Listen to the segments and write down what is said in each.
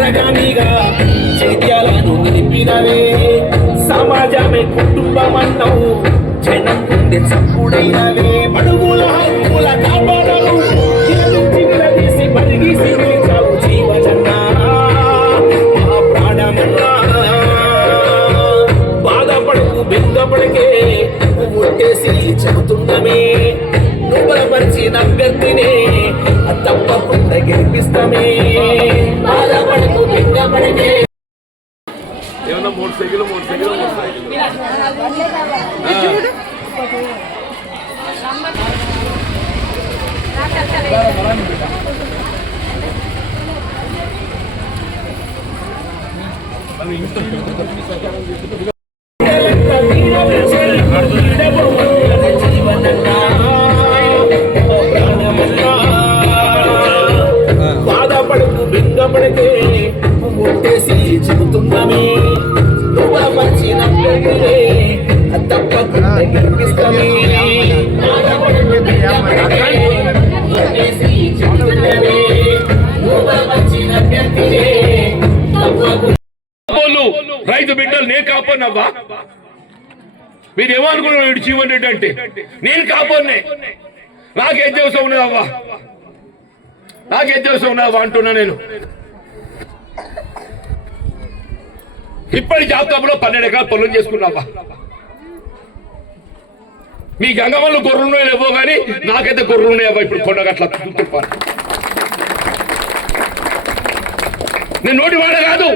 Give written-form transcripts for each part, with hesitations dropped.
అగ్రగామిగా చైత్యాలను నిలిపినవే సమాజమే కుటుంబమన్నవు జనం గుండె చప్పుడైనవే బడుగుల హక్కుల కాపాడను తీసి పరిగీసి నిలిచావు జీవనన్నా మా ప్రాణమన్నా బాధపడకు బెంగపడికే ఒట్టేసి చెబుతున్నమే నువ్వులపరిచిన అభ్యర్థినే తప్పకుండా గెలిపిస్తామే బాధపడకు బెంగపడికే ఏమన్నా మూడు సైకిల్ బాధపడకు బెంగపడితే ఒట్టేసి చెబుతున్నామే నువ్వులపరిచిన అభ్యర్థినే తప్పకుండా గెలిపిస్తామే బాధపడకు బెంగపడితే ఒట్టేసి చెబుతున్నామే నువ్వులపరిచిన అభ్యర్థినే తప్పకుండా రైతు బిడ్డలు నేను కాపాడినవ్వా మీరు ఏమనుకున్నారు జీవన్ రెడ్డి అంటే నేను కాపాడినే నాకేం దేవసం ఉన్నదవ్వా నాకేం దేవసం ఉన్నదవ్వా అంటున్నా నేను ఇప్పటి జాబితాలో 12 ఎకరాలు పొలం చేసుకున్నావా మీ గంగవల్లు గొర్రెలు లేవో కానీ నాకైతే గొర్రెలు ఉన్నాయవ్వా ఇప్పుడు కొండగట్ల తిప్పాను నేను నోటి మాట కాదు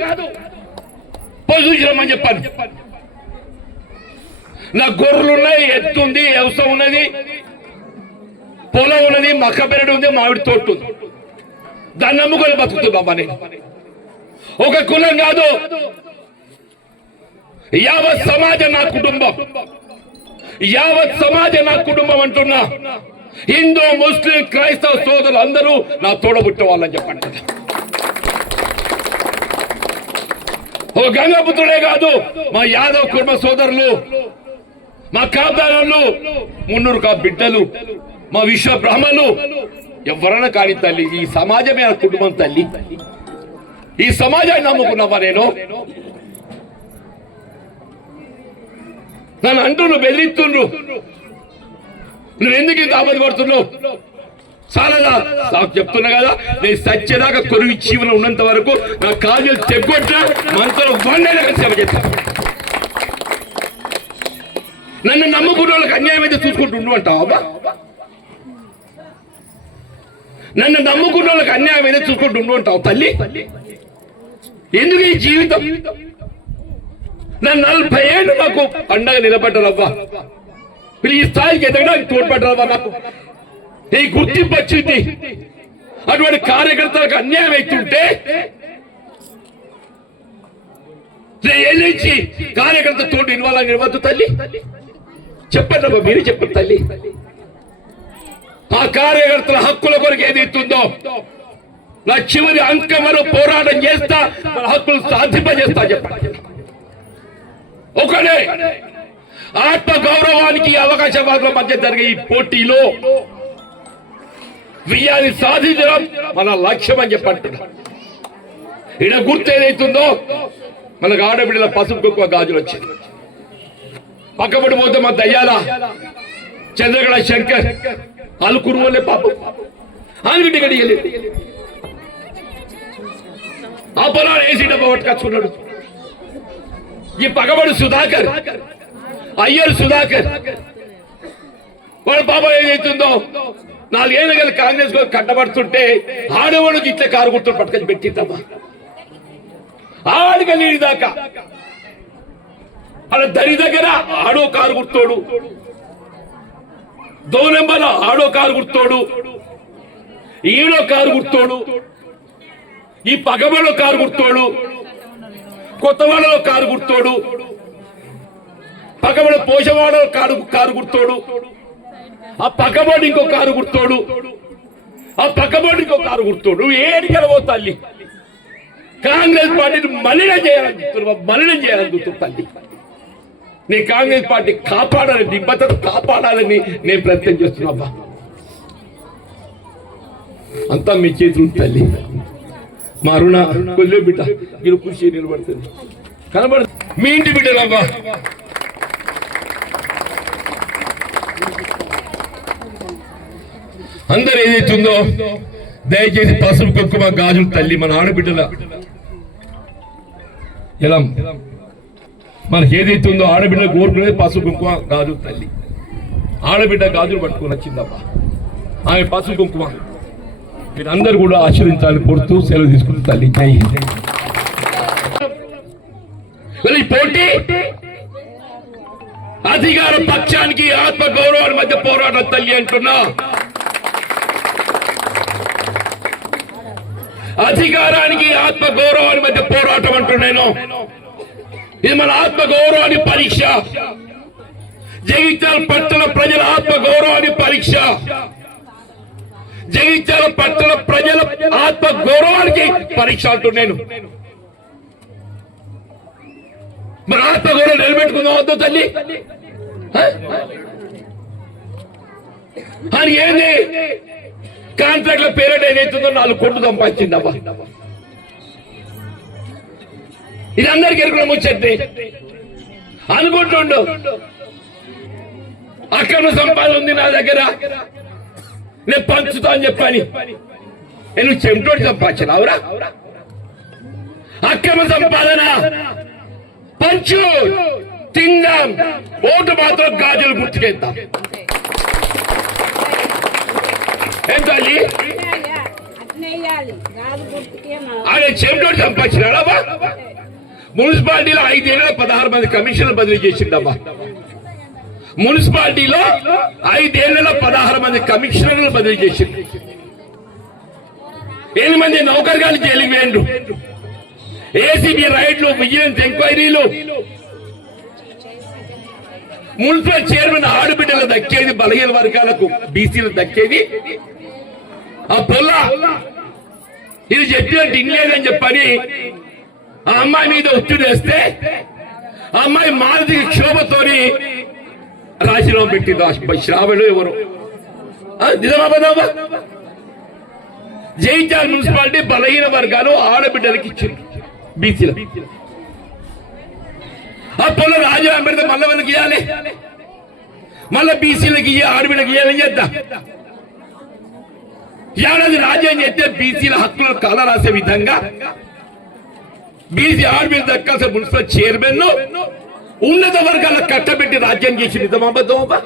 పోయి చూసిరమ్మని చెప్పాను నా గొర్రెలున్నాయి ఎత్తుంది వ్యవసాయం ఉన్నది పొలం ఉన్నది మక్క పెరడు ఉంది మామిడి తోట ఉంది దాన్ని నమ్ముకొని బతుకుతుందమ్మా నేను ఒక కులం కాదు యావత్ సమాజం నా కుటుంబం యావత్ సమాజం నా కుటుంబం అంటున్నా హిందూ ముస్లిం క్రైస్తవ సోదరులు అందరూ నా తోడబుట్టే వాళ్ళని చెప్పండి ఓ గంగాపుత్రుడే కాదు మా యాదవ్ కుటుంబ సోదరులు మా కాపుదారులు మున్నూరు కా బిడ్డలు మా విశ్వ బ్రహ్మలు ఎవరైనా కాని తల్లి ఈ సమాజమే ఆ కుటుంబం తల్లి ఈ సమాజాన్ని నమ్ముకున్నావా నేను నన్ను అంటున్నావు బెదిరిస్తుండ్రు నువ్వెందుకు ఇంత ఆపద పడుతున్నావు చాలదా నాకు చెప్తున్నా కదా నేను సత్యదాకా కొరువి జీవనం ఉన్నంత వరకు నా కాజులు తెగ్గొట్ట మనసులో వండేలాగా సేవ చేస్తాను నన్ను నమ్ముకున్న వాళ్ళకి అన్యాయం అయితే చూసుకుంటుండు అంటావా నన్ను నమ్ముకున్న వాళ్ళకి అన్యాయం అయితే చూసుకుంటుండు అంటావు తల్లి ఎందుకు ఈ జీవితం నన్ను 40 ఏళ్ళు నాకు పండగ నిలబడ్డారవ్వా మీరు ఈ స్థాయికి ఎదగడానికి తోడ్పడ్డారవ్వా నాకు ఈ గుర్తింపు వచ్చింది అటువంటి కార్యకర్తలకు అన్యాయం అవుతుంటే ఏలించి కార్యకర్త తోటి ఇన్వాల్వ్ ఇవ్వద్దు తల్లి చెప్పండి అబ్బా మీరు చెప్పండి తల్లి ఆ కార్యకర్తల హక్కుల కొరకు ఏది ఇస్తుందో నా చివరి అంకం వరకు పోరాటం చేస్తా మన హక్కులు సాధింపజేస్తా చెప్పండి ఒకడే ఆత్మ గౌరవానికి అవకాశవాదుల మధ్య జరిగే ఈ పోటీలో విజయాన్ని సాధించడం మన లక్ష్యం అని చెప్పంటున్నా ఈడ గుర్తు ఏదైతుందో మనకు ఆడబిడ్డల పసుపు కుక్కువ గాజులు వచ్చింది పక్కపడి పోతే మా దయ్యాల చంద్రగడ శంకర్ అలుకురు వాళ్ళే పాపం ఆనుగడ్డి గడియలేదు ఆ పొలాలు ఏసీ డబ్బా పట్టుకొచ్చుకున్నాడు ఈ పక్కబడి సుధాకర్ అయ్యర్ సుధాకర్ వాళ్ళ పాప ఏదైతుందో 4 ఏళ్ళ గల కాంగ్రెస్ కట్టబడుతుంటే ఆడవాళ్ళకి ఇట్లా కారు గుర్తులు పట్టుకొని పెట్టిద్దామా ఆడికి దాకా అలా దరి దగ్గర ఆడో కారు గుర్తోడు దో నెంబర్ ఆడో కారు గుర్తోడు, ఈడో కారు గుర్తోడు, ఈ పగబడో కారు గుర్తోడు, కొత్తవాడలో కారు గుర్తోడు, పగబడ పోషవాడలో కారు గుర్తోడు, ఆ పక్కబడి ఇంకో కారు గుర్తోడు, ఆ పక్కబడి ఇంకో కారు గుర్తోడు. నువ్వు ఏడు గెలవో తల్లి. కాంగ్రెస్ పార్టీని మలినం చేయాలని చెప్తున్నావు, మలినం చేయాలని చూస్తున్నావు తల్లి. నీ కాంగ్రెస్ పార్టీ కాపాడాలని, నిబద్ధత కాపాడాలని నేను ప్రయత్నం చేస్తున్నా. అంతా మీ చేతులు తల్లి. మా అరుణ కొల్లే బిడ్డ మీరు కృషి నిలబడుతుంది కనబడు. మీ ఇంటి బిడ్డలవ్వా. అందరు ఏదైతుందో దయచేసి పసుపు కుంకుమ గాజులు తల్లి మన ఆడబిడ్డల ఎలా మనకి ఏదైతుందో ఆడబిడ్డలు కోరుకునేది పసుపు కుంకుమ గాజులు తల్లి. ఆడబిడ్డ గాజులు పట్టుకుని వచ్చిందమ్మా. ఆమె పసుపు కుంకుమ మీరందరూ కూడా ఆశీర్వించాలని కోరుతూ సెలవు తీసుకుని తల్లి. జై హింద్. ఈ పోటీ అధికార పక్షానికి ఆత్మ గౌరవాల మధ్య పోరాటం తల్లి అంటున్నా. అధికారానికి ఆత్మ గౌరవాల మధ్య పోరాటం అంటున్నాను. ఇది మన ఆత్మ గౌరవాన్ని పరీక్ష. జగిత్యాల పట్టణ ప్రజల ఆత్మ గౌరవాన్ని పరీక్ష. జగిత్యాల పట్టణ ప్రజల ఆత్మ గౌరవానికి పరీక్ష అంటున్నాను. మన ఆత్మ గౌరవం నిలబెట్టుకుందాం వద్దు తల్లి. అని ఏంది కాంట్రాక్ట్ల పేరెంట్ ఏదైతుందో 4 కోట్లు సంపాదించిందమ్మా. ఇది అందరికి ఎరుకుల ముచ్చట్టే అనుకుంటుండు. అక్రమ సంపాదన ఉంది నా దగ్గర, నేను పంచుతా అని చెప్పని నేను చెంటోటి సంపాదించాను. అవురా? అక్రమ సంపాదన పంచు, తిందాం, ఓటు మాత్రం గాజులు గుర్తుకేద్దాం. ఏం తల్లి ఆయన చెంటోటి సంపాదించినాడమ్మా. మున్సిపాలిటీలో 5 ఏళ్ల 16 మంది కమిషనర్లు బదిలీ చేసిండమ్మా. మున్సిపాలిటీలో 5 ఏళ్ల 16 మంది కమిషనర్లు బదిలీ చేసిండు. 8 మంది నౌకర్గాలు జైలుకి వేయండు. ఏసీబీ రైడ్లు, విజిలెన్స్ ఎంక్వైరీలు. మున్సిపల్ చైర్మన్ ఆడబిడ్డలు దక్కేది బలహీన వర్గాలకు, బీసీలు దక్కేది ఆ పొల్ల. ఇది చెప్పినట్టు ఇన్లేదని చెప్పని ఆ అమ్మాయి మీద ఒత్తిడి వేస్తే ఆ అమ్మాయి మానసిక క్షోభతోని రాజీనామా పెట్టింది. శ్రావణుడు ఎవరు నిజమాబదామా? జైత్యాల మున్సిపాలిటీ బలహీన వర్గాలు ఆడబిడ్డలకి ఇచ్చింది, బీసీలు. ఆ పొల్ల రాజీనామా పెడితే మళ్ళీ వాళ్ళకి ఇవ్వాలి, మళ్ళీ బీసీలకు ఇయ్య, ఆడబిడ్డకి ఇవ్వాలని చేద్దాం. ఏడాది రాజ్యం చేస్తే బీసీల హక్కులను కళ రాసే విధంగా బీసీ ఆడబిడ్డ దక్కాల్సిన మున్సిపల్ చైర్మన్ ఉన్నత వర్గాల కట్టబెట్టి రాజ్యం చేసి నిజమాబద్దమా?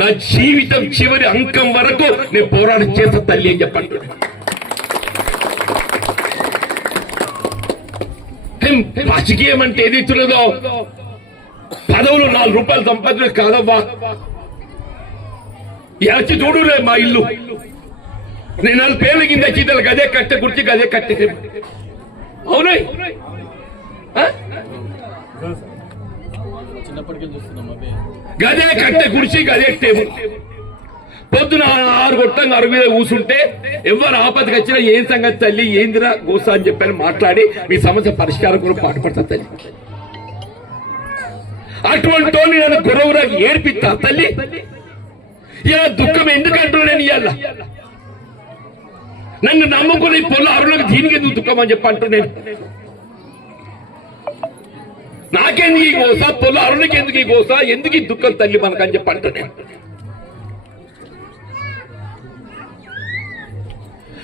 నా జీవితం చివరి అంకం వరకు నేను పోరాటం చేస్తా తల్లి అని చెప్పండి. రాజకీయం అంటే ఏదైతున్నదో పదవులు 4 రూపాయలు సంపాదించడం కాదవ్వా. ఎరచి చూడులే మా ఇల్లు, నేను 4 పేర్ల కింద చీతలు గదే కట్టె కుర్చీ గదే కట్టె. అవునా? గదే కట్టె కుర్చీ గదే టేబుల్. పొద్దున 6 గొట్టంగా 6 మీద కూర్చుంటే ఎవరు ఆపదకి వచ్చినా ఏం సంగతి తల్లి, ఏందిరా గోసా అని చెప్పని మాట్లాడి మీ సమస్య పరిష్కారం కూడా పాటుపడతా తల్లి. అటువంటి నేను గొడవరా ఏర్పిస్తా తల్లి. ఇలా దుఃఖం ఎందుకంటున్నా నేను ఇయ్యాల? నన్ను నమ్ముకుని పొల్ల అరులకు దీనికి ఎందుకు దుఃఖం అని చెప్పంటూ నేను నాకెందుకు ఈ గోస, పొల్ల అరులకి ఎందుకు ఈ గోస, ఎందుకు ఈ దుఃఖం తల్లి మనకని చెప్పంటూ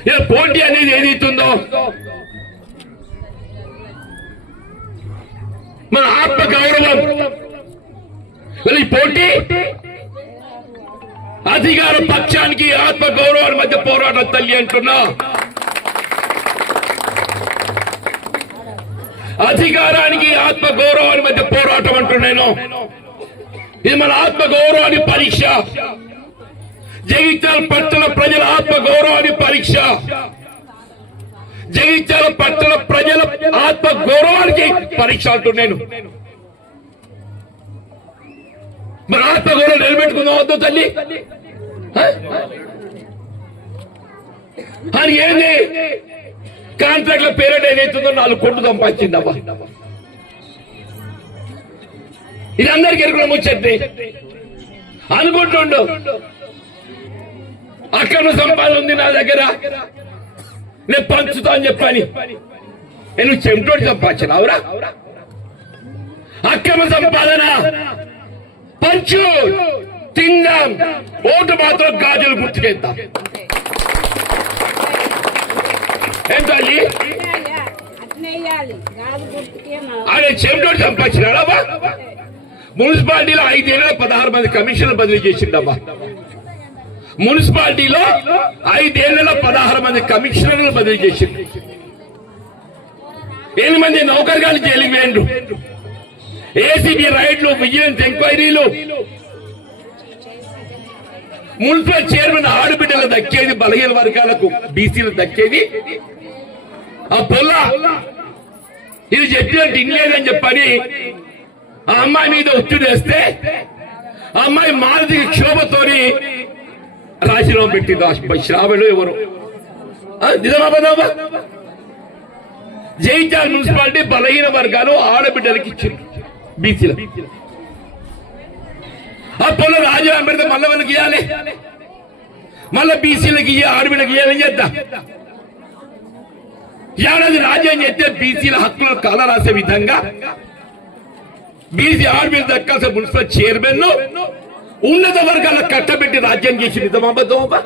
నేను పోటీ అనేది ఏదైతుందో మన ఆత్మ గౌరవం. ఈ పోటీ అధికార పక్షానికి ఆత్మ గౌరవాల మధ్య పోరాటం తల్లి అంటున్నా. అధికారానికి ఆత్మ గౌరవాల మధ్య పోరాటం అంటున్నాను. ఇది మన ఆత్మగౌరవాన్ని పరీక్ష. జగిత్యాల పట్టణ ప్రజల ఆత్మగౌరవాన్ని పరీక్ష. జగిత్యాల పట్టణ ప్రజల ఆత్మగౌరవానికి పరీక్ష అంటున్నాను. మన ఆత్మగౌరవం నిలబెట్టుకుందాం వద్దు తల్లి. అని ఏంది కాంట్రాక్ట్ల పేరెంట్ ఏదైతుందో 4 కోట్లు సంపాదించిందమ్మా. ఇది అందరికి ఎరుగుల ముచ్చట్ని అనుకుంటుండు. అక్రమ సంపాదన ఉంది నా దగ్గర, నేను పంచుతా అని చెప్పని నేను చెంటోటి సంపాదించినావురా. అక్రమ సంపాదన పంచు, తిందాం, ఓటు మాత్రం గాజులు గుర్తుకేద్దాం. ఏం తల్లి ఆయన చెంటోటి సంపాదించినాడా? మున్సిపాలిటీలో 5 ఏళ్ళ 16 మంది కమిషనర్ బదిలీ చేసిండమ్మా. మున్సిపాలిటీలో 5 ఏళ్లలో 16 మంది కమిషనర్లు బదిలీ చేసిండు. 8 మంది నౌకర్గాలు జైలుకి వేయండు. ఏసీబీ రైడ్లు, విజిలెన్స్ ఎంక్వైరీలు. మున్సిపల్ చైర్మన్ ఆడబిడ్డలు దక్కేది బలహీన వర్గాలకు, బీసీలు దక్కేది ఆ పొల్ల. ఇది చెప్పినట్టు ఇన్లేదని చెప్పని ఆ అమ్మాయి మీద ఒత్తిడి వేస్తే ఆ అమ్మాయి మానసిక క్షోభతోని రాజీనామా పెట్టింది. శ్రావణుడు ఎవరు నిజమాబదామా? జైత్యాల మున్సిపాలిటీ బలహీన వర్గాలు ఆడబిడ్డలకి ఇచ్చింది, బీసీలు. ఆ పొలం రాజీనామా పెడితే మళ్ళీ వాళ్ళకి ఇవ్వాలి, మళ్ళీ బీసీలకు ఇయ్య, ఆడబిడ్డకి ఇవ్వాలని చేద్దాం. ఏడాది రాజ్యం చేస్తే బీసీల హక్కులు కళ రాసే విధంగా బీసీ ఆడబిడ్డ దక్కాల్సిన మున్సిపల్ చైర్మన్ ఉన్నత వర్గాల కట్టబెట్టి రాజ్యం చేసి నిజమాబద్దమా?